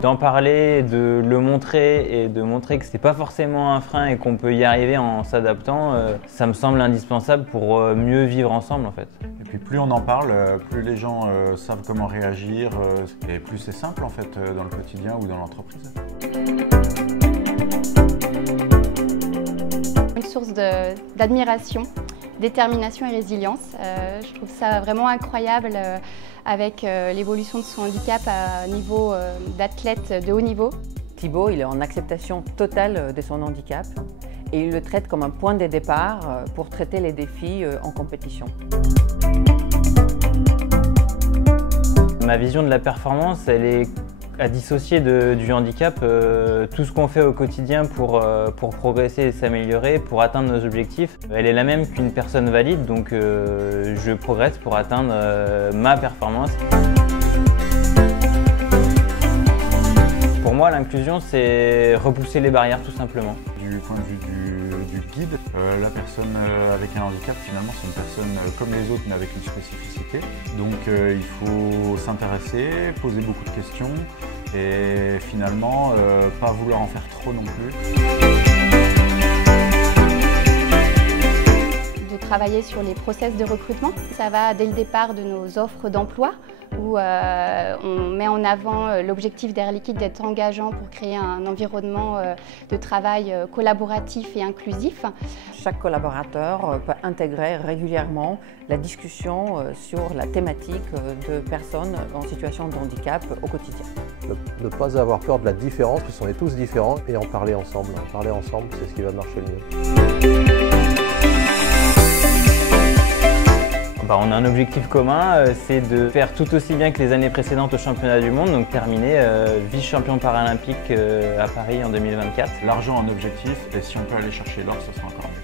D'en parler, de le montrer et de montrer que c'est pas forcément un frein et qu'on peut y arriver en s'adaptant, ça me semble indispensable pour mieux vivre ensemble en fait. Et puis plus on en parle, plus les gens savent comment réagir et plus c'est simple en fait dans le quotidien ou dans l'entreprise. Une source d'admiration, détermination et résilience. Je trouve ça vraiment incroyable avec l'évolution de son handicap à niveau d'athlète de haut niveau. Thibaut, il est en acceptation totale de son handicap et il le traite comme un point de départ pour traiter les défis en compétition. Ma vision de la performance, elle est à dissocier du handicap. Tout ce qu'on fait au quotidien pour progresser et s'améliorer, pour atteindre nos objectifs, elle est la même qu'une personne valide, donc je progresse pour atteindre ma performance. Pour moi, l'inclusion, c'est repousser les barrières tout simplement. Du point de vue du guide, la personne avec un handicap, finalement, c'est une personne comme les autres, mais avec une spécificité. Donc il faut s'intéresser, poser beaucoup de questions et finalement, pas vouloir en faire trop non plus. Travailler sur les process de recrutement. Ça va dès le départ de nos offres d'emploi où on met en avant l'objectif d'Air Liquide d'être engageant pour créer un environnement de travail collaboratif et inclusif. Chaque collaborateur peut intégrer régulièrement la discussion sur la thématique de personnes en situation de handicap au quotidien. Ne pas avoir peur de la différence, parce qu'on est tous différents, et en parler ensemble. En parler ensemble, c'est ce qui va marcher le mieux. On a un objectif commun, c'est de faire tout aussi bien que les années précédentes au championnat du monde, donc terminer vice-champion paralympique à Paris en 2024. L'argent en objectif, et si on peut aller chercher l'or, ce sera encore mieux.